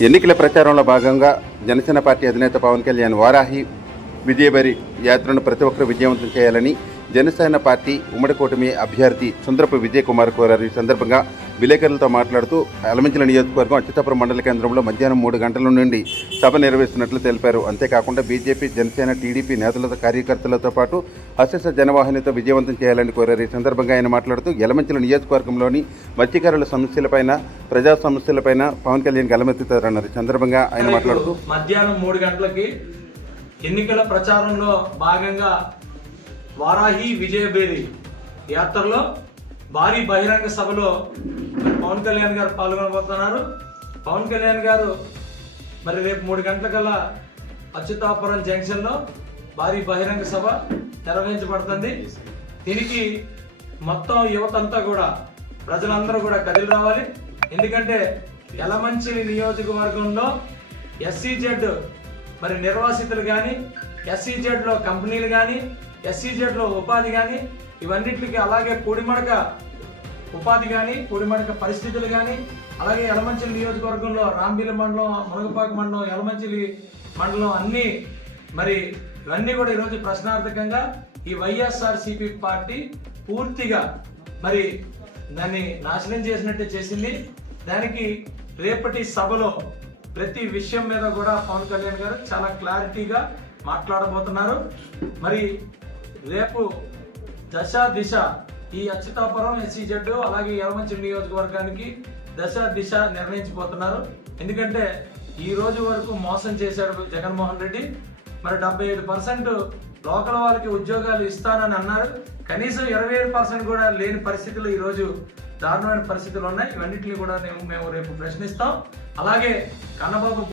ఎన్నికల ప్రచారంలో భాగంగా జనసేన పార్టీ అధినేత పవన్ కళ్యాణ్ వారాహి విజయబరి యాత్రను ప్రతి ఒక్కరూ విజయవంతం చేయాలని జనసేన పార్టీ ఉమ్మడి కూటమి అభ్యర్థి సుందరపు విజయ్ కుమార్ కోరారు. ఈ సందర్భంగా విలేకరులతో మాట్లాడుతూ అలమంచిల నియోజకవర్గం అచ్యుతాపురం మండల కేంద్రంలో మధ్యాహ్నం మూడు గంటల నుండి సభ నిర్వహిస్తున్నట్లు తెలిపారు. అంతేకాకుండా బీజేపీ జనసేన టీడీపీ నేతలతో కార్యకర్తలతో పాటు అశేష జనవాహినితో విజయవంతం చేయాలని కోరారు. ఈ సందర్భంగా ఆయన మాట్లాడుతూ ఎలమంచిల నియోజకవర్గంలోని మత్స్యకారుల సమస్యలపైన ప్రజా సమస్యలపైన పవన్ కళ్యాణ్ గలమెత్తుతారన్నారు. ఈ సందర్భంగా ఆయన మాట్లాడుతూ మధ్యాహ్నం మూడు గంటలకి ఎన్నికల ప్రచారంలో భాగంగా వారాహి విజయబేరి యాత్రలో భారీ బహిరంగ సభలో పవన్ కళ్యాణ్ గారు పాల్గొనబోతున్నారు. పవన్ కళ్యాణ్ గారు మరి రేపు మూడు గంటలకల్లా అచ్యుతాపురం జంక్షన్లో భారీ బహిరంగ సభ నిర్వహించబడుతుంది. దీనికి మొత్తం యువతంతా కూడా ప్రజలందరూ కూడా కదిలి రావాలి. ఎందుకంటే యలమంచిలి నియోజకవర్గంలో ఎస్సీజెడ్ మరి నిర్వాసితులు కానీ ఎస్సీజెడ్లో కంపెనీలు కానీ ఎస్సీజెడ్లో ఉపాధి కానీ ఇవన్నిటికీ అలాగే పొడిమడక ఉపాధి కానీ కూడిమడక పరిస్థితులు కానీ అలాగే యలమంచిలి నియోజకవర్గంలో రాంబీల మండలం మునగపాక మండలం యలమంచిలి మండలం అన్నీ మరి ఇవన్నీ కూడా ఈరోజు ప్రశ్నార్థకంగా ఈ వైఎస్ఆర్సీపీ పార్టీ పూర్తిగా మరి దాన్ని నాశనం చేసినట్టే చేసింది. దానికి రేపటి సభలో ప్రతి విషయం మీద కూడా పవన్ కళ్యాణ్ గారు చాలా క్లారిటీగా మాట్లాడబోతున్నారు. మరి రేపు దశ దిశ ఈ అచ్యుతాపురం ఎస్సీజెడ్ అలాగే యలమంచి నియోజకవర్గానికి దశ దిశ నిర్ణయించిపోతున్నారు ఎందుకంటే ఈ రోజు వరకు మోసం చేశాడు జగన్మోహన్ రెడ్డి. మరి డెబ్బై ఏడు పర్సెంట్ లోకల్ వాళ్ళకి ఉద్యోగాలు ఇస్తానని అన్నారు. కనీసం ఇరవై ఏడు పర్సెంట్ కూడా లేని పరిస్థితులు ఈరోజు దారుణమైన పరిస్థితులు ఉన్నాయి. ఇవన్నింటినీ కూడా మేము మేము రేపు ప్రశ్నిస్తాం. అలాగే కన్నబాబు